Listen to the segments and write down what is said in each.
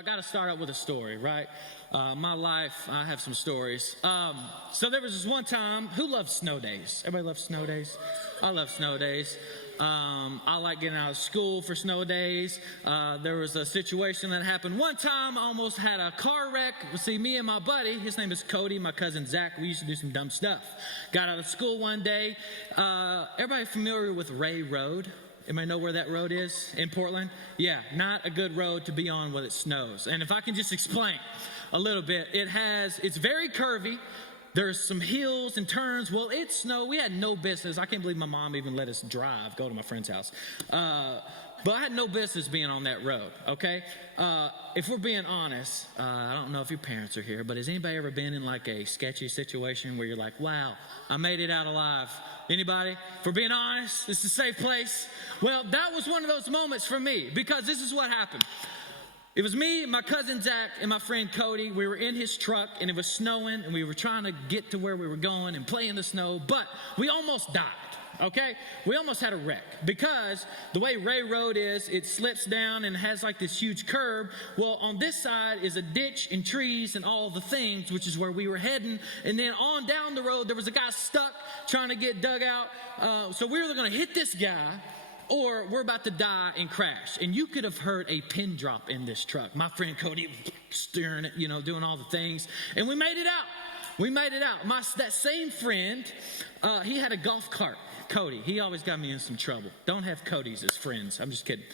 I got to start out with a story, right? My life, I have some stories. So there was this one time, who loves snow days? Everybody loves snow days? I love snow days. I like getting out of school for snow days. There was a situation that happened one time. I almost had a car wreck. See, me and my buddy, his name is Cody, my cousin Zach, we used to do some dumb stuff. Got out of school one day. Everybody familiar with Ray Road? Anybody know where that road is in Portland? Yeah, not a good road to be on when it snows. And if I can just explain a little bit, it's very curvy. There's some hills and turns. Well, it snowed. We had no business. I can't believe my mom even let us go to my friend's house. But I had no business being on that road, okay? If we're being honest, I don't know if your parents are here, but has anybody ever been in like a sketchy situation where you're like, wow, I made it out alive? Anybody? If we're being honest, this is a safe place. Well, that was one of those moments for me, because this is what happened. It was me, my cousin Zach, and my friend Cody. We were in his truck, and it was snowing, and we were trying to get to where we were going and play in the snow, but we almost died, okay? We almost had a wreck, because the way Ray Road is, it slips down and has like this huge curb. Well, on this side is a ditch and trees and all the things, which is where we were heading, and then on down the road, there was a guy stuck trying to get dug out, so we were either going to hit this guy, or we're about to die and crash. And you could have heard a pin drop in this truck. My friend Cody steering it, doing all the things. And we made it out. That same friend, he had a golf cart. Cody, he always got me in some trouble. Don't have Codys as friends. I'm just kidding.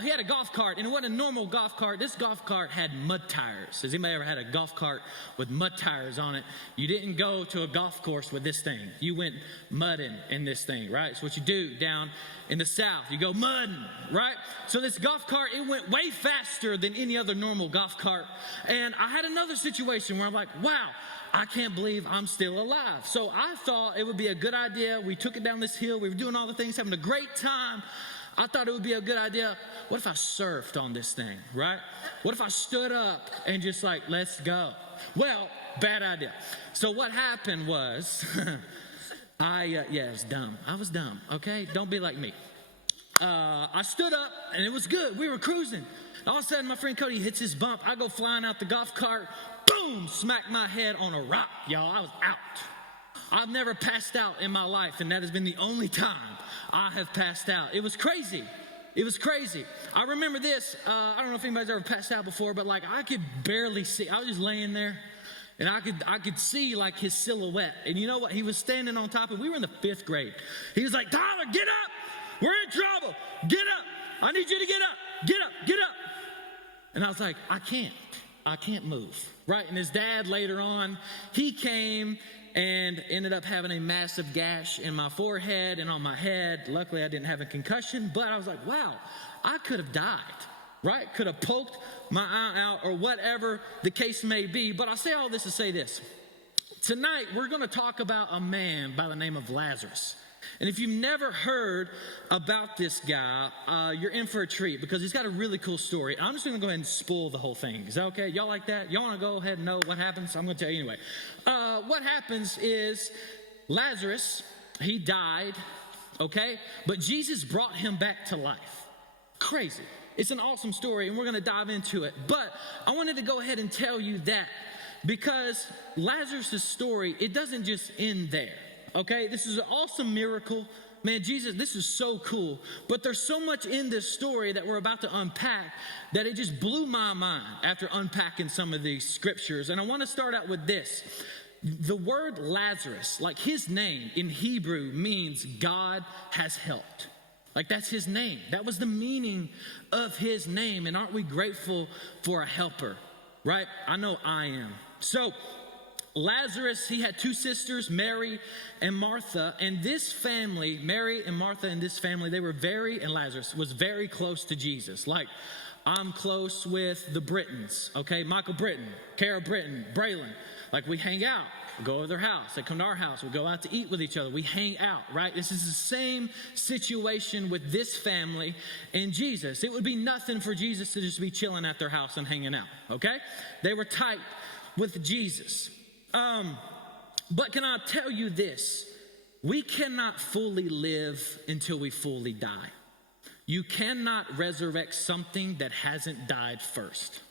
He had a golf cart, and it wasn't a normal golf cart. This golf cart had mud tires. Has anybody ever had a golf cart with mud tires on it? You didn't go to a golf course with this thing. You went mudding in this thing, right? It's what you do down in the South. You go mudding, right? So this golf cart, it went way faster than any other normal golf cart. And I had another situation where I'm like, wow, I can't believe I'm still alive. So I thought it would be a good idea. We took it down this hill. We were doing all the things, having a great time. I thought it would be a good idea. What if I surfed on this thing, right? What if I stood up and just like, let's go? Well, bad idea. So what happened was, it was dumb. I was dumb, okay? Don't be like me. I stood up, and it was good. We were cruising. All of a sudden, my friend Cody hits his bump. I go flying out the golf cart. Boom! Smack my head on a rock, y'all. I was out. I've never passed out in my life, and that has been the only time I have passed out. It was crazy. I remember this. I don't know if anybody's ever passed out before, but like I could barely see. I was just laying there, and I could see like his silhouette. And you know what? He was standing on top of. We were in the 5th grade. He was like, "Tyler, get up! We're in trouble. Get up! I need you to get up. Get up!" And I was like, I can't move, right? And his dad later on, he came and ended up having a massive gash in my forehead and on my head. Luckily, I didn't have a concussion, but I was like, wow, I could have died, right? Could have poked my eye out or whatever the case may be. But I say all this to say this. Tonight, we're going to talk about a man by the name of Lazarus. And if you've never heard about this guy, you're in for a treat because he's got a really cool story. I'm just going to go ahead and spoil the whole thing. Is that okay? Y'all like that? Y'all want to go ahead and know what happens? I'm going to tell you anyway. What happens is Lazarus, he died, okay? But Jesus brought him back to life. Crazy. It's an awesome story, and we're going to dive into it. But I wanted to go ahead and tell you that because Lazarus' story, it doesn't just end there. Okay, this is an awesome miracle. Man, Jesus, this is so cool. But there's so much in this story that we're about to unpack that it just blew my mind after unpacking some of these scriptures. And I want to start out with this. The word Lazarus, like his name in Hebrew, means God has helped. Like that's his name. That was the meaning of his name. And aren't we grateful for a helper, right? I know I am. So Lazarus, he had 2 sisters, Mary and Martha, and this family, Mary and Martha and this family, and Lazarus was very close to Jesus. Like, I'm close with the Brittons, okay? Michael Britton, Kara Britton, Braylon. Like, we hang out. We go to their house. They come to our house. We go out to eat with each other. We hang out, right? This is the same situation with this family and Jesus. It would be nothing for Jesus to just be chilling at their house and hanging out, okay? They were tight with Jesus. But can I tell you this? We cannot fully live until we fully die. You cannot resurrect something that hasn't died first.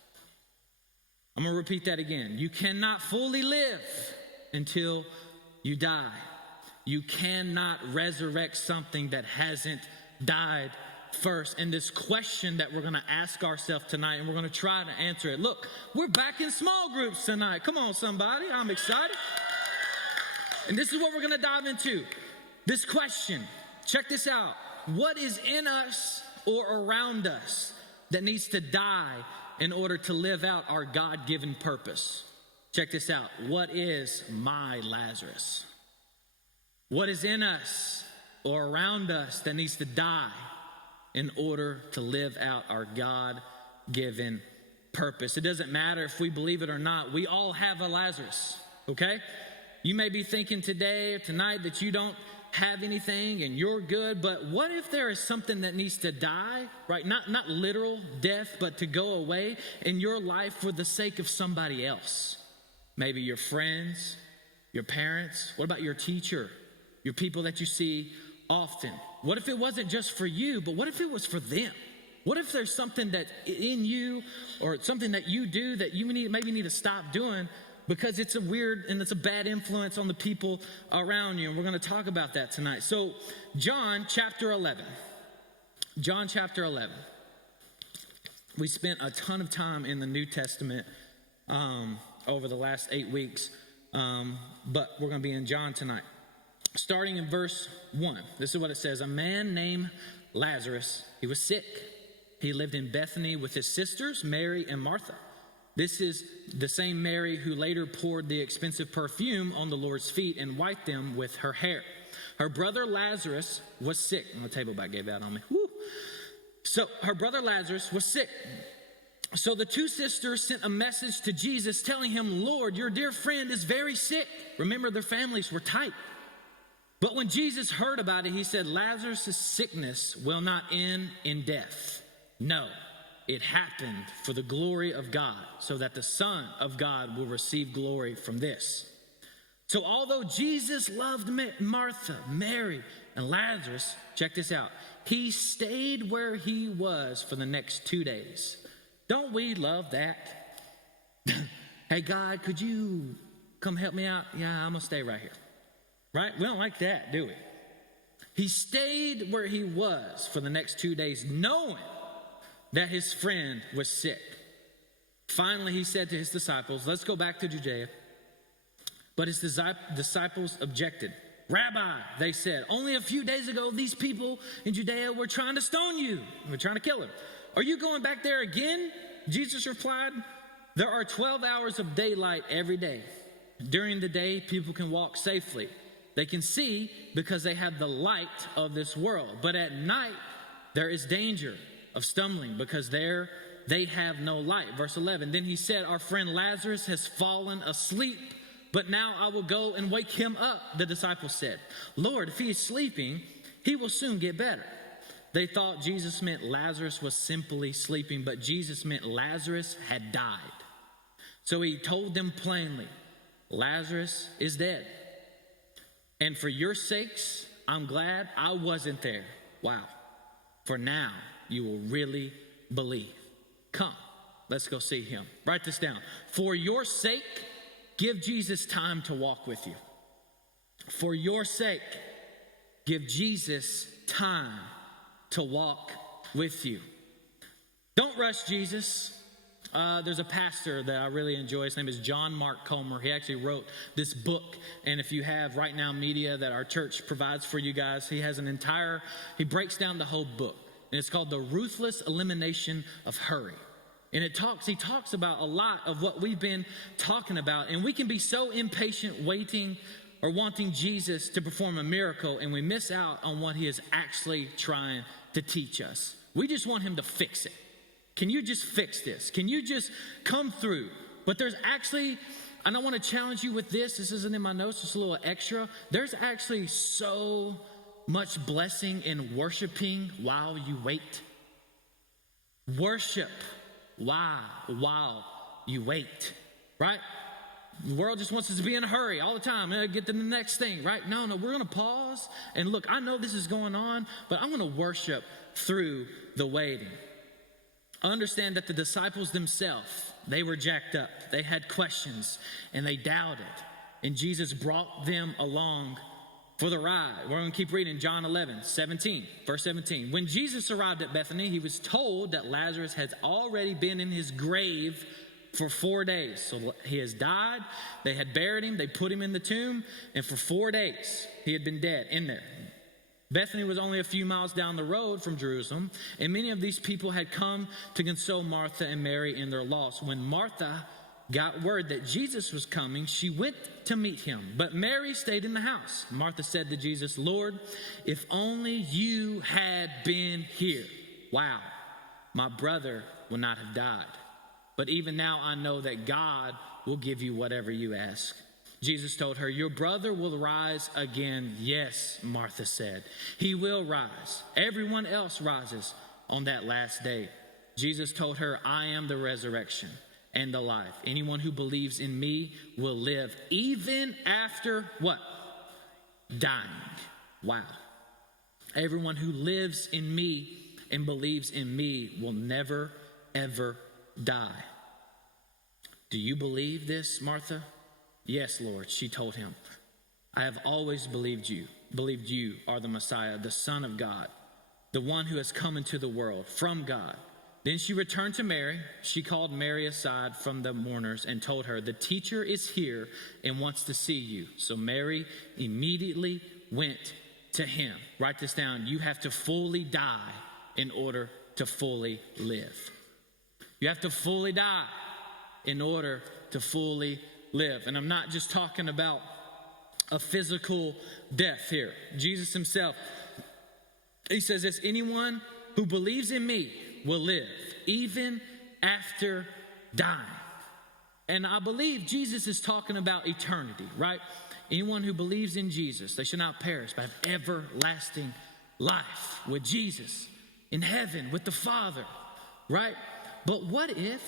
I'm going to repeat that again. You cannot fully live until you die. You cannot resurrect something that hasn't died first. And this question that we're going to ask ourselves tonight, and we're going to try to answer it. Look, we're back in small groups tonight. Come on, somebody. I'm excited. And this is what we're going to dive into. This question. Check this out. What is in us or around us that needs to die in order to live out our God-given purpose? Check this out. What is my Lazarus? What is in us or around us that needs to die in order to live out our God-given purpose? It doesn't matter if we believe it or not. We all have a Lazarus, okay? You may be thinking today or tonight that you don't have anything and you're good, but what if there is something that needs to die, right? Not literal death, but to go away in your life for the sake of somebody else. Maybe your friends, your parents. What about your teacher? Your people that you see often. What if it wasn't just for you, but what if it was for them? What if there's something that in you or something that you do that you maybe need to stop doing because it's a weird and it's a bad influence on the people around you? And we're going to talk about that tonight. So John chapter 11. John chapter 11. We spent a ton of time in the New Testament over the last 8 weeks, but we're going to be in John tonight. Starting in verse 1, this is what it says. A man named Lazarus, he was sick. He lived in Bethany with his sisters, Mary and Martha. This is the same Mary who later poured the expensive perfume on the Lord's feet and wiped them with her hair. Her brother Lazarus was sick. My table back gave out on me. Woo. So her brother Lazarus was sick. So the two sisters sent a message to Jesus telling him, Lord, your dear friend is very sick. Remember, their families were tight. But when Jesus heard about it, he said, Lazarus' sickness will not end in death. No, it happened for the glory of God, so that the Son of God will receive glory from this. So although Jesus loved Martha, Mary, and Lazarus, check this out, he stayed where he was for the next 2 days. Don't we love that? Hey, God, could you come help me out? Yeah, I'm going to stay right here. Right? We don't like that, do we? He stayed where he was for the next 2 days, knowing that his friend was sick. Finally, he said to his disciples, let's go back to Judea. But his disciples objected. Rabbi, they said, only a few days ago, these people in Judea were trying to stone you. We're trying to kill him. Are you going back there again? Jesus replied, there are 12 hours of daylight every day. During the day, people can walk safely. They can see because they have the light of this world. But at night, there is danger of stumbling because there they have no light. Verse 11, then he said, our friend Lazarus has fallen asleep, but now I will go and wake him up. The disciples said, Lord, if he is sleeping, he will soon get better. They thought Jesus meant Lazarus was simply sleeping, but Jesus meant Lazarus had died. So he told them plainly, Lazarus is dead. And for your sakes, I'm glad I wasn't there. Wow. For now, you will really believe. Come, let's go see him. Write this down. For your sake, give Jesus time to walk with you. For your sake, give Jesus time to walk with you. Don't rush Jesus. There's a pastor that I really enjoy. His name is John Mark Comer. He actually wrote this book. And if you have Right Now Media that our church provides for you guys, he breaks down the whole book. And it's called The Ruthless Elimination of Hurry. And he talks about a lot of what we've been talking about. And we can be so impatient waiting or wanting Jesus to perform a miracle, and we miss out on what he is actually trying to teach us. We just want him to fix it. Can you just fix this? Can you just come through? But there's actually, and I want to challenge you with this. This isn't in my notes, just a little extra. There's actually so much blessing in worshiping while you wait. Worship while you wait, right? The world just wants us to be in a hurry all the time. Get to the next thing, right? No, we're going to pause. And look, I know this is going on, but I'm going to worship through the waiting. Understand that the disciples themselves, they were jacked up. They had questions and they doubted. And Jesus brought them along for the ride. We're going to keep reading John 11:17, verse 17. When Jesus arrived at Bethany, he was told that Lazarus had already been in his grave for 4 days. So he has died. They had buried him. They put him in the tomb. And for 4 days, he had been dead in there. Bethany was only a few miles down the road from Jerusalem, and many of these people had come to console Martha and Mary in their loss. When Martha got word that Jesus was coming, she went to meet him, but Mary stayed in the house. Martha said to Jesus, "Lord, if only you had been here. Wow, my brother would not have died. But even now I know that God will give you whatever you ask." Jesus told her, "Your brother will rise again." "Yes," Martha said, "he will rise. Everyone else rises on that last day." Jesus told her, "I am the resurrection and the life. Anyone who believes in me will live even after" what? Dying. Wow. Everyone who lives in me and believes in me will never, ever die. Do you believe this, Martha? "Yes, Lord," she told him. "I have always believed you are the Messiah, the Son of God, the one who has come into the world from God." Then she returned to Mary. She called Mary aside from the mourners and told her, "The teacher is here and wants to see you." So Mary immediately went to him. Write this down. You have to fully die in order to fully live. You have to fully die in order to fully live. And I'm not just talking about a physical death here. Jesus himself, he says this, "Anyone who believes in me will live even after dying." And I believe Jesus is talking about eternity, right? Anyone who believes in Jesus, they shall not perish but have everlasting life with Jesus in heaven with the Father, right? But what if,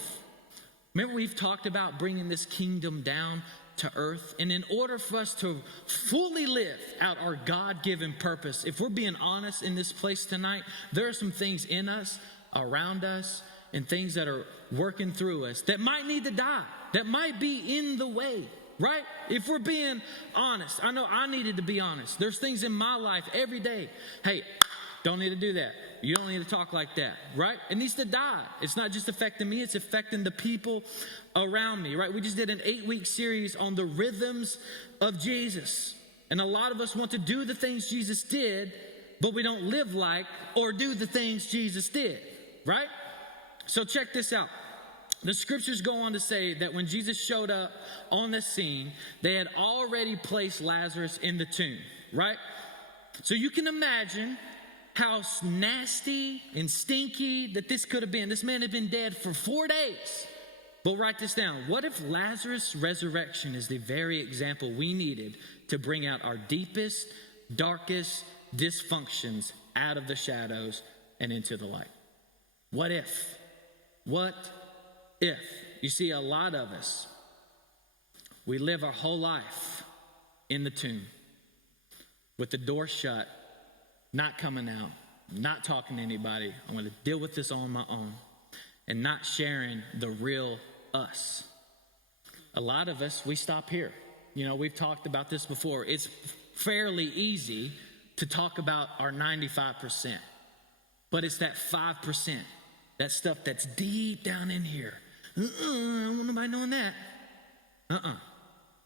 remember we've talked about bringing this kingdom down to earth, and in order for us to fully live out our God-given purpose, if we're being honest in this place tonight, there are some things in us, around us, and things that are working through us that might need to die, that might be in the way, right? If we're being honest, I know I needed to be honest. There's things in my life every day. Hey, don't need to do that. You don't need to talk like that, right? It needs to die. It's not just affecting me, it's affecting the people around me, right? We just did an 8-week series on the rhythms of Jesus. And a lot of us want to do the things Jesus did, but we don't live like or do the things Jesus did, right? So check this out. The scriptures go on to say that when Jesus showed up on the scene, they had already placed Lazarus in the tomb, right? So you can imagine how nasty and stinky that this could have been. This man had been dead for 4 days. But write this down. What if Lazarus' resurrection is the very example we needed to bring out our deepest, darkest dysfunctions out of the shadows and into the light? What if? What if? You see, a lot of us, we live our whole life in the tomb with the door shut, not coming out, not talking to anybody. I'm going to deal with this on my own, and not sharing the real us. A lot of us, we stop here. You know, we've talked about this before. It's fairly easy to talk about our 95%, but it's that 5%, that stuff that's deep down in here. I don't want nobody knowing that.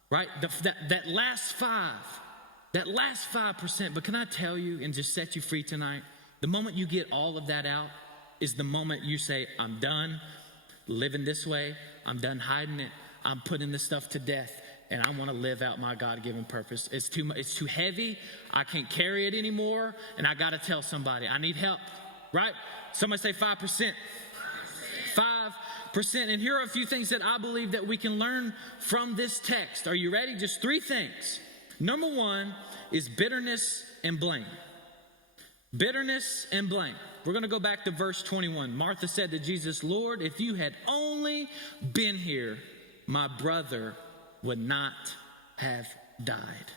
Right? That last 5%. But can I tell you and just set you free tonight? The moment you get all of that out is the moment you say, I'm done living this way. I'm done hiding it. I'm putting this stuff to death, and I want to live out my God-given purpose. It's too heavy. I can't carry it anymore, and I got to tell somebody. I need help, right? Somebody say 5%. 5%. And here are a few things that I believe that we can learn from this text. Are you ready? Just 3 things. Number 1 is bitterness and blame. Bitterness and blame. We're going to go back to verse 21. Martha said to Jesus, Lord, if you had only been here, my brother would not have died.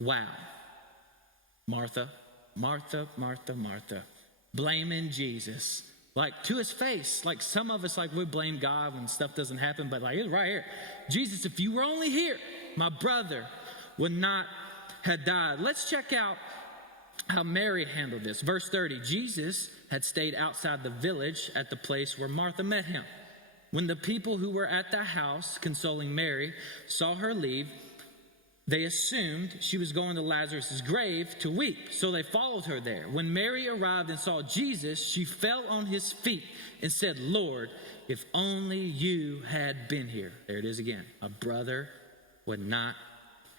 Wow. Martha, blaming Jesus like to his face. Like some of us, like we blame God when stuff doesn't happen, but like it's right here. Jesus, if you were only here, my brother would not have died. Let's check out how Mary handled this. Verse 30, Jesus had stayed outside the village at the place where Martha met him. When the people who were at the house consoling Mary saw her leave, they assumed she was going to Lazarus' grave to weep, so they followed her there. When Mary arrived and saw Jesus, she fell on his feet and said, Lord, if only you had been here. There it is again. A brother would not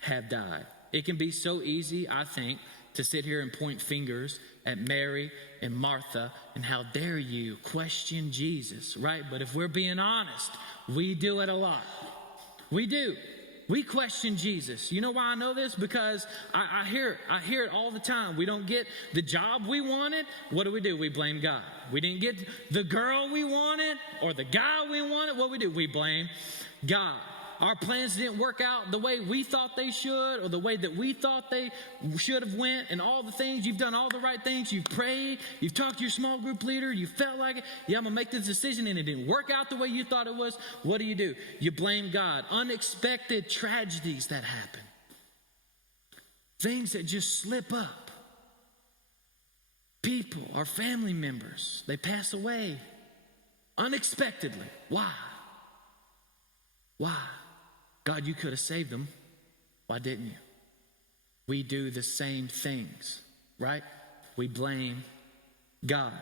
have died. It can be so easy, I think, to sit here and point fingers at Mary and Martha and how dare you question Jesus, right? But if we're being honest, we do it a lot. We do. We question Jesus. You know why I know this? Because I hear it all the time. We don't get the job we wanted. What do? We blame God. We didn't get the girl we wanted or the guy we wanted. What do? We blame God. Our plans didn't work out the way we thought they should or the way that we thought they should have went, and all the things, you've done all the right things, you've prayed, you've talked to your small group leader, you felt like it, yeah, I'm going to make this decision, and it didn't work out the way you thought it was. What do? You blame God. Unexpected tragedies that happen. Things that just slip up. People, our family members, they pass away unexpectedly. Why? Why? God, you could have saved them. Why didn't you? We do the same things, right? We blame God.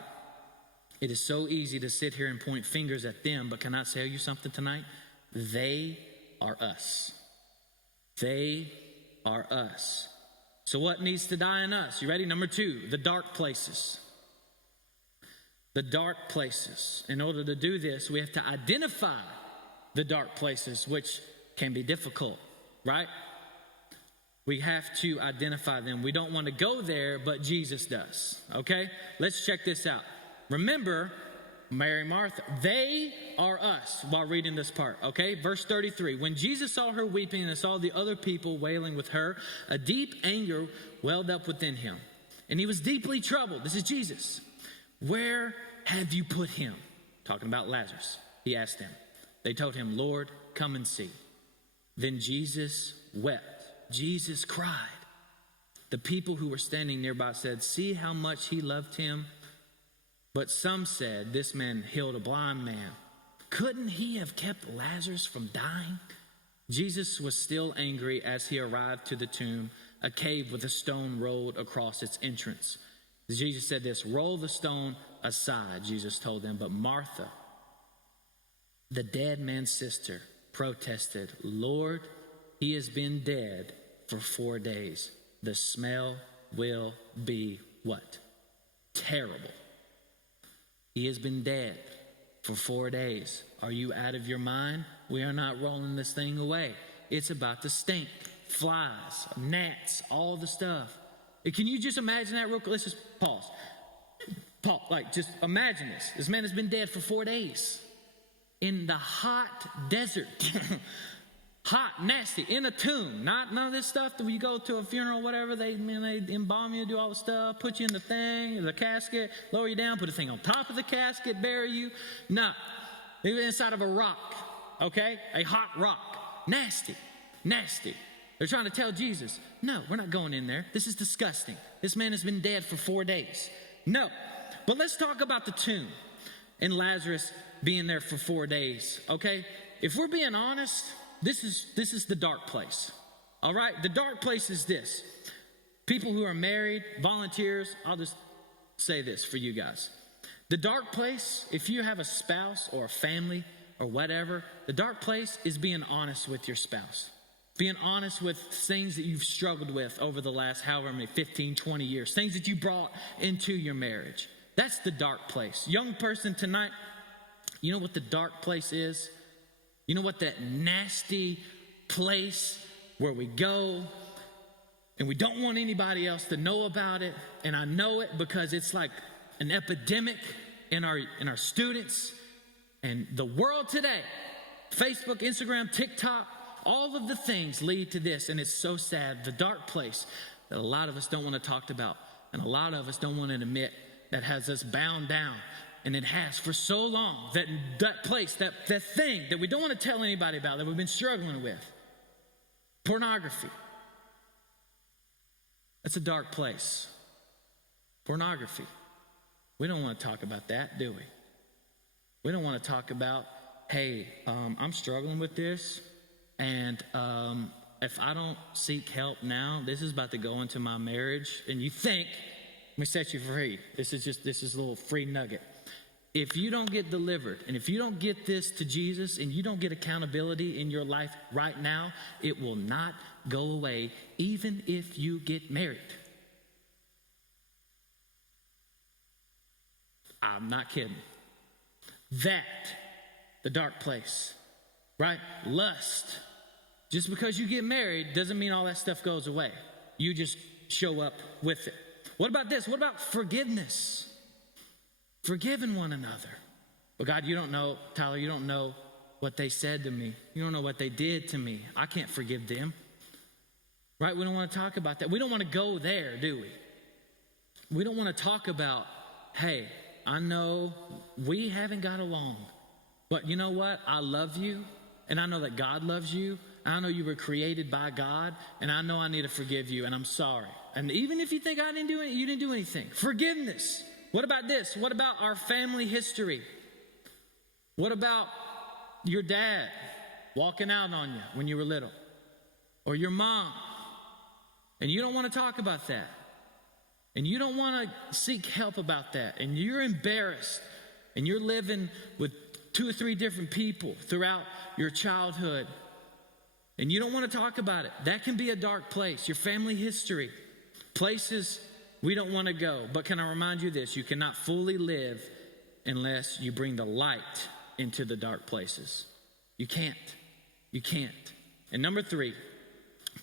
It is so easy to sit here and point fingers at them, but can I tell you something tonight? They are us. They are us. So what needs to die in us? You ready? Number 2, the dark places. The dark places. In order to do this, we have to identify the dark places, which can be difficult, right? We have to identify them. We don't want to go there, but Jesus does, okay? Let's check this out. Remember, Mary and Martha, they are us while reading this part, okay? Verse 33, when Jesus saw her weeping and saw the other people wailing with her, a deep anger welled up within him, and he was deeply troubled. This is Jesus. Where have you put him? Talking about Lazarus. He asked them. They told him, Lord, come and see. Then Jesus wept. Jesus cried. The people who were standing nearby said, see how much he loved him. But some said, this man healed a blind man. Couldn't he have kept Lazarus from dying? Jesus was still angry as he arrived to the tomb, a cave with a stone rolled across its entrance. Jesus said this, roll the stone aside, Jesus told them. But Martha, the dead man's sister, protested, Lord, he has been dead for 4 days. The smell will be what? Terrible. He has been dead for 4 days. Are you out of your mind? We are not rolling this thing away. It's about to stink. Flies, gnats, all the stuff. Can you just imagine that real quick? Let's just pause. Just imagine this. This man has been dead for 4 days. In the hot desert. Hot, nasty, in a tomb. None of this stuff that when you go to a funeral, whatever, they embalm you, do all the stuff, put you in the thing, the casket, lower you down, put a thing on top of the casket, bury you. No. They were inside of a rock, okay? A hot rock. Nasty. They're trying to tell Jesus, no, we're not going in there. This is disgusting. This man has been dead for 4 days. No. But let's talk about the tomb and Lazarus being there for 4 days, okay? If we're being honest, this is the dark place, all right? The dark place is this. People who are married, volunteers, I'll just say this for you guys. The dark place, if you have a spouse or a family or whatever, the dark place is being honest with your spouse. Being honest with things that you've struggled with over the last however many, 15, 20 years. Things that you brought into your marriage. That's the dark place. Young person tonight, you know what the dark place is? You know what that nasty place where we go and we don't want anybody else to know about it. And I know it because it's like an epidemic in our students and the world today. Facebook, Instagram, TikTok, all of the things lead to this. And it's so sad. The dark place that a lot of us don't want to talk about and a lot of us don't want to admit that has us bound down And it has for so long, that place, that thing that we don't want to tell anybody about, that we've been struggling with. Pornography. That's a dark place. Pornography. We don't want to talk about that, do we? We don't want to talk about, hey, I'm struggling with this, and if I don't seek help now, this is about to go into my marriage, and you think, let me set you free. This is a little free nugget. If you don't get delivered, and if you don't get this to Jesus, and you don't get accountability in your life right now, it will not go away, even if you get married. I'm not kidding. The dark place, right? Lust. Just because you get married doesn't mean all that stuff goes away. You just show up with it. What about this? What about forgiveness? Forgiving one another. Well, God, you don't know, Tyler, you don't know what they said to me. You don't know what they did to me. I can't forgive them. Right? We don't want to talk about that. We don't want to go there, do we? We don't want to talk about, hey, I know we haven't got along, but you know what? I love you, and I know that God loves you. I know you were created by God, and I know I need to forgive you, and I'm sorry. And even if you think I didn't do it, you didn't do anything. Forgiveness. What about this? What about our family history? What about your dad walking out on you when you were little? Or your mom? And you don't want to talk about that. And you don't want to seek help about that. And you're embarrassed. And you're living with 2 or 3 different people throughout your childhood. And you don't want to talk about it. That can be a dark place. Your family history. Places we don't want to go. But can I remind you this? You cannot fully live unless you bring the light into the dark places. You can't. You can't. And number 3,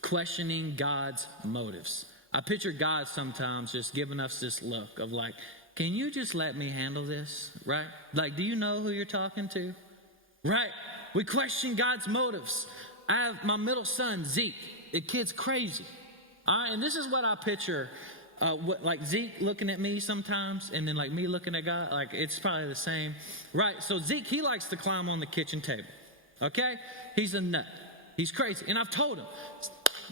questioning God's motives. I picture God sometimes just giving us this look of like, can you just let me handle this, right? Like, do you know who you're talking to? Right? We question God's motives. I have my middle son, Zeke. The kid's crazy. All right, and this is what I picture, like Zeke looking at me sometimes, and then like me looking at God, like it's probably the same. Right, so Zeke, he likes to climb on the kitchen table, okay? He's a nut. He's crazy, and I've told him,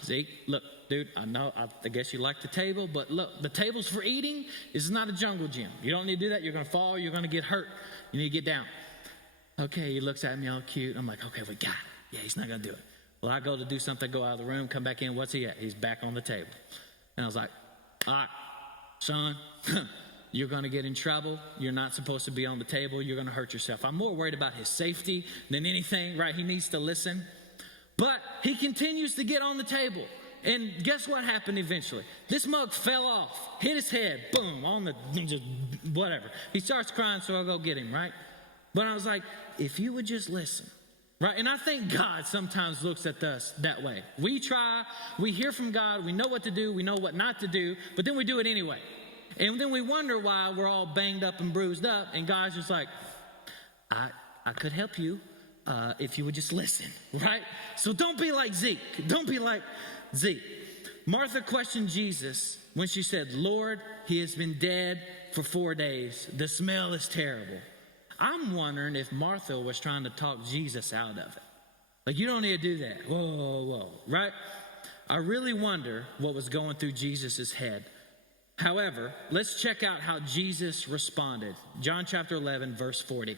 Zeke, look, dude, I guess you like the table, but look, the table's for eating. This is not a jungle gym. You don't need to do that. You're going to fall. You're going to get hurt. You need to get down. Okay, he looks at me all cute. I'm like, okay, we got it. Yeah, he's not going to do it. Well, I go to do something, go out of the room, come back in. What's he at? He's back on the table. And I was like, all right, son, you're going to get in trouble. You're not supposed to be on the table. You're going to hurt yourself. I'm more worried about his safety than anything, right? He needs to listen. But he continues to get on the table. And guess what happened eventually? This mug fell off, hit his head, boom, on the, just whatever. He starts crying, so I'll go get him, right? But I was like, if you would just listen, right? And I think God sometimes looks at us that way. We try, we hear from God, we know what to do, we know what not to do, but then we do it anyway. And then we wonder why we're all banged up and bruised up, and God's just like, I could help you if you would just listen, right? So don't be like Zeke. Don't be like Zeke. Martha questioned Jesus when she said, Lord, he has been dead for 4 days. The smell is terrible. I'm wondering if Martha was trying to talk Jesus out of it. Like, you don't need to do that. Whoa, right? I really wonder what was going through Jesus's head. However, let's check out how Jesus responded. John chapter 11, verse 40.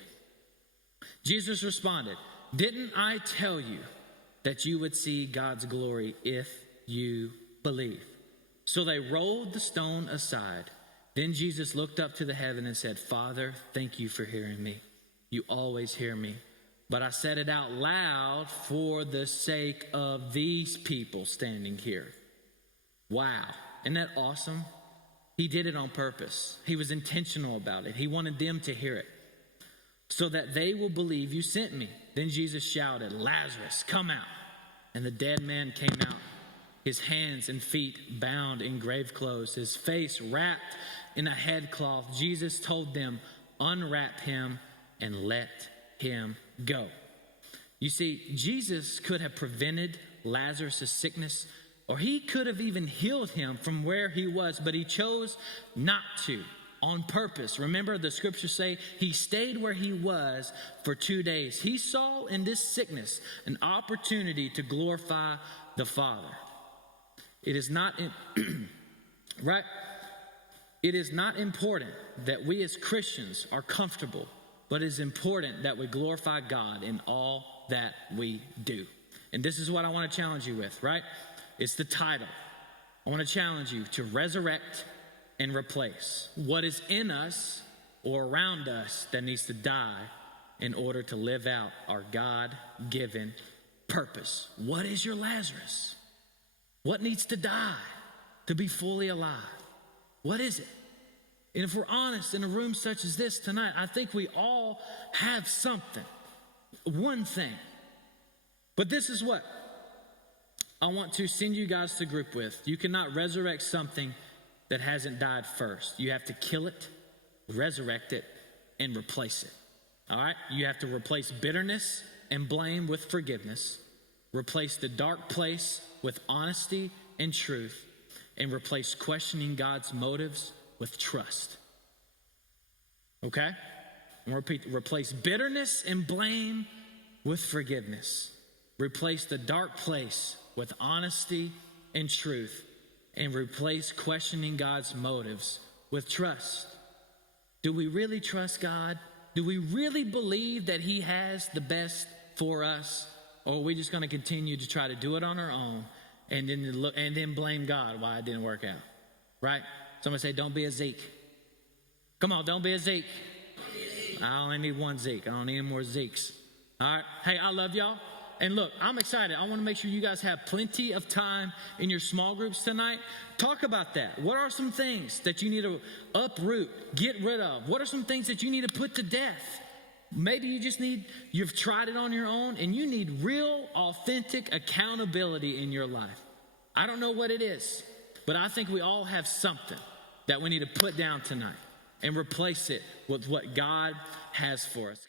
Jesus responded, didn't I tell you that you would see God's glory if you believe? So they rolled the stone aside. Then Jesus looked up to the heaven and said, Father, thank you for hearing me. You always hear me. But I said it out loud for the sake of these people standing here. Wow. Isn't that awesome? He did it on purpose. He was intentional about it. He wanted them to hear it so that they will believe you sent me. Then Jesus shouted, Lazarus, come out. And the dead man came out, his hands and feet bound in grave clothes, his face wrapped in a headcloth. Jesus told them, unwrap him and let him go. You see, Jesus could have prevented Lazarus' sickness, or he could have even healed him from where he was, but he chose not to on purpose. Remember, the scriptures say he stayed where he was for 2 days. He saw in this sickness an opportunity to glorify the Father. It is not right. It is not important that we as Christians are comfortable, but it is important that we glorify God in all that we do. And this is what I want to challenge you with, right? It's the title. I want to challenge you to resurrect and replace what is in us or around us that needs to die in order to live out our God-given purpose. What is your Lazarus? What needs to die to be fully alive? What is it? And if we're honest, in a room such as this tonight, I think we all have something, one thing. But this is what I want to send you guys to group with. You cannot resurrect something that hasn't died first. You have to kill it, resurrect it, and replace it. All right? You have to replace bitterness and blame with forgiveness, replace the dark place with honesty and truth, and replace questioning God's motives with trust. Okay? And repeat, replace bitterness and blame with forgiveness. Replace the dark place with honesty and truth, and replace questioning God's motives with trust. Do we really trust God? Do we really believe that he has the best for us? Or are we just going to continue to try to do it on our own and then blame God why it didn't work out? Right? Somebody say, don't be a Zeke. Come on, don't be a Zeke. I only need one Zeke. I don't need any more Zekes. All right? Hey, I love y'all. And look, I'm excited. I want to make sure you guys have plenty of time in your small groups tonight. Talk about that. What are some things that you need to uproot, get rid of? What are some things that you need to put to death? Maybe you've tried it on your own and you need real, authentic accountability in your life. I don't know what it is, but I think we all have something that we need to put down tonight and replace it with what God has for us.